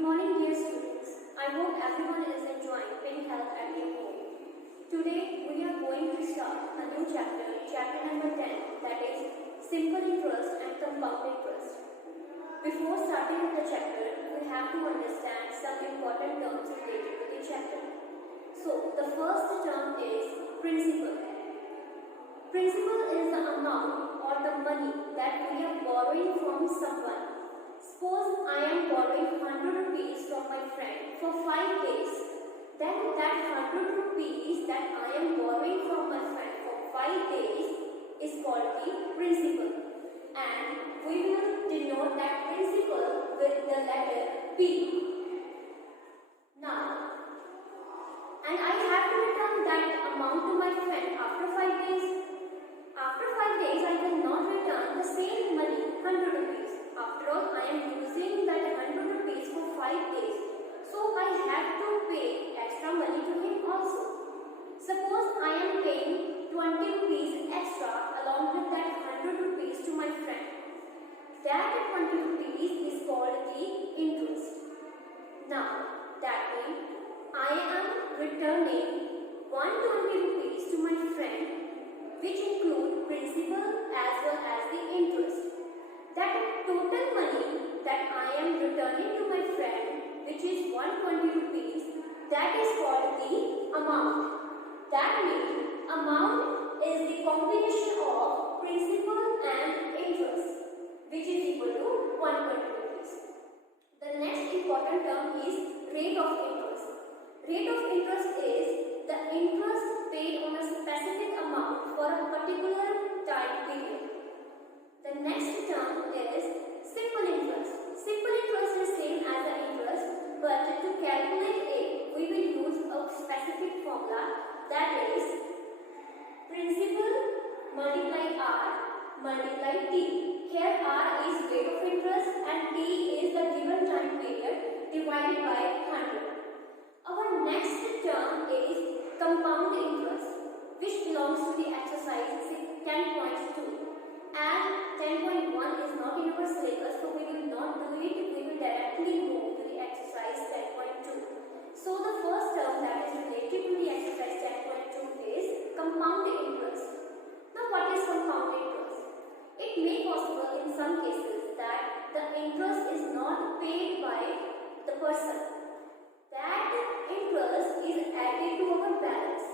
Good morning, dear students. I hope everyone is enjoying Pink Health at their home. Today, we are going to start a new chapter, chapter number 10, that is Simple Interest and Compound Interest. Before starting with the chapter, we have to understand some important terms related to the chapter. So, the first term is principal. Principal is the amount or the money that we are borrowing from someone. Suppose I am borrowing 100 rupees from my friend for 5 days. Then that 100 rupees that I am borrowing from my friend for 5 days is called the principal. And we will denote that principal with the letter P. Now, and I have to return that amount to my friend after 5 days. After 5 days, I cannot return the same money, 100 rupees. After all, I am using that 100 rupees for 5 days. So, I have to pay extra money to him also. Suppose I am paying 20 rupees extra along with that 100 rupees to my friend. That 20 rupees is called the interest. Now, that means I am returning 120 rupees to my friend, which include principal as well as the interest. That total money that I am returning to my friend, which is 120 rupees, that is called the amount. That means amount is the combination of principal and interest, which is equal to 120 rupees. The next important term is rate of interest. Rate of interest is the interest paid on a specific amount for a particular time period. The next term is simple interest. Simple interest is same as the interest, but to calculate it, we will use a specific formula, that is principal multiply R multiply T. Here R is rate of interest and T is the given time period divided by 100. Our next term is compound interest, which belongs to the exercise 10.2. As 10.1 is not in our syllabus, so we will not do it. We will directly move to the exercise 10.2. So the first term that is related to the exercise 10.2 is compound interest. Now what is compound interest? It may be possible in some cases that the interest is not paid by the person. That interest is added to our balance.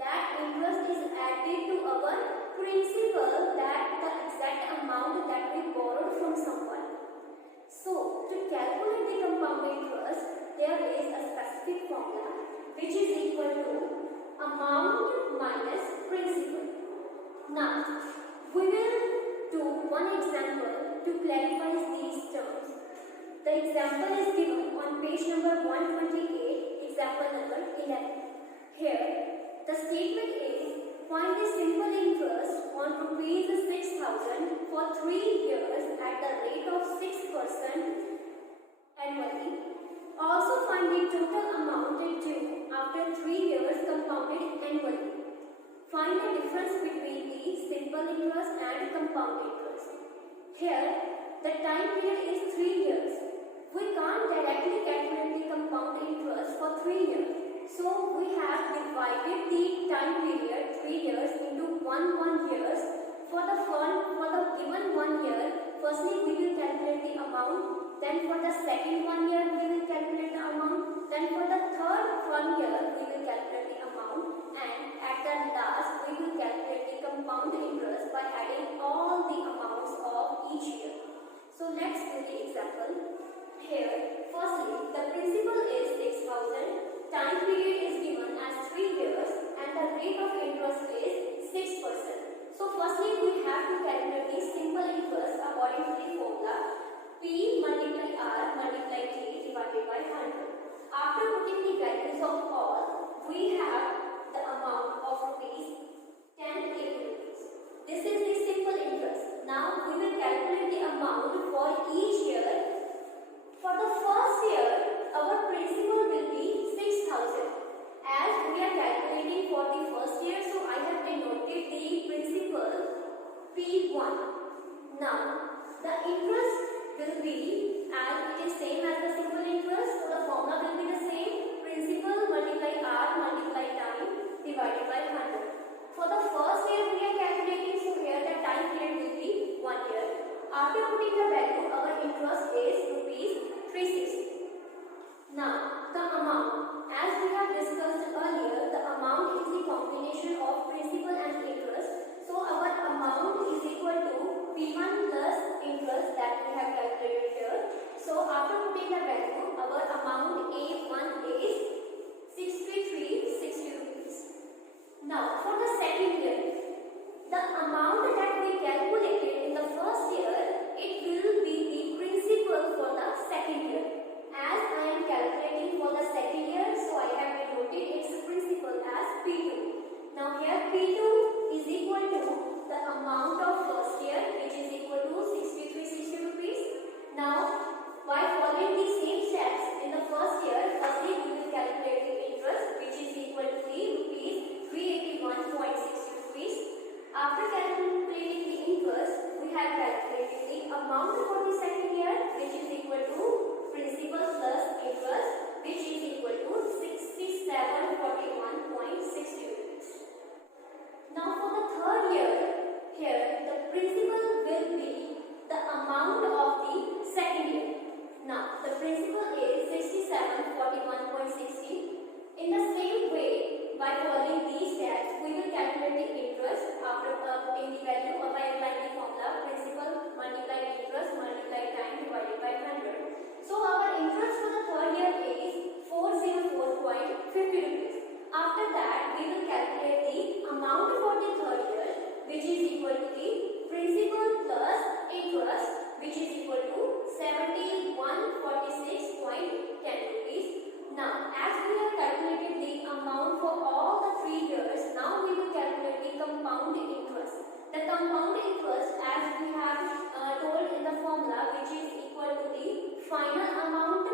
That interest is added to our principal, that the exact amount that we borrowed from someone. So, to calculate the compound interest, there is a specific formula which is equal to amount minus principal. Now, we will do one example to clarify these terms. The example is given on page number 128, example number 11. Here, the statement is, find the simple interest on rupees 6,000 for 3 years at the rate of 6% annually. Also find the total amount due after 3 years compounded annually. Find the difference between the simple interest and compound interest. Here, the time period is 3 years. We can't directly calculate the compound interest for 3 years. So, we have divided the time period 3 years into 1 years. For the given 1 year, firstly we will calculate the amount. Then for the second 1 year we will calculate the amount. Then for the third 1 year we will calculate the amount. And at the last we will calculate the compound interest by adding all the amounts of each year. So, let's do the example. Here, firstly, the principal is 6,000. Time period is given as 3 years and the rate of interest is 6%. So firstly we have to calculate the simple interest according to the formula P multiply R multiply T divided by 100. After putting the values of all, we have the amount of rupees 1080 rupees. This is the simple interest. Now we will calculate the amount for each year. For the first year, our principal will be 6,000. As we are calculating for the first year, so I have denoted the principal P1. Now, the interest will be, as it is same as the simple interest, 360. Now, the amount. As we have discussed earlier, the amount is the combination of principal and interest. So, our amount is equal to P1 plus interest that we have calculated here. So, after putting the value, our amount A1 is 6360 rupees. Now, for the second year, the amount that we calculated in the first year, it will be the principal for the second year. As I am calculating for the second year, so I have denoted its principal as P2. Now here P2 is equal to the amount of first year, which is equal to 6360 rupees. Now, while following the same steps in the first year, firstly we will calculate the interest, which is equal to the rupees 381.60 rupees. After calculating the interest, we have calculated the amount for the second year, which is equal to principal plus interest, which is equal to 6741.60 rupees. Now for the third year, here the principal will be the amount of the second year. Now the principal is 6741.60. In the same way, by following these steps, we will calculate the interest after putting the value or by applying the formula principal multiplied interest multiplied time divided by 100. So our interest for the third year is 404.50 rupees. After that, we will calculate the amount for the third year, which is equal to the principal plus interest, which is equal to 7146.10 rupees. Now, as we have calculated the amount for all the 3 years, now we will calculate the compound interest. The compound interest, as we have told in the formula, which is equal to the final amount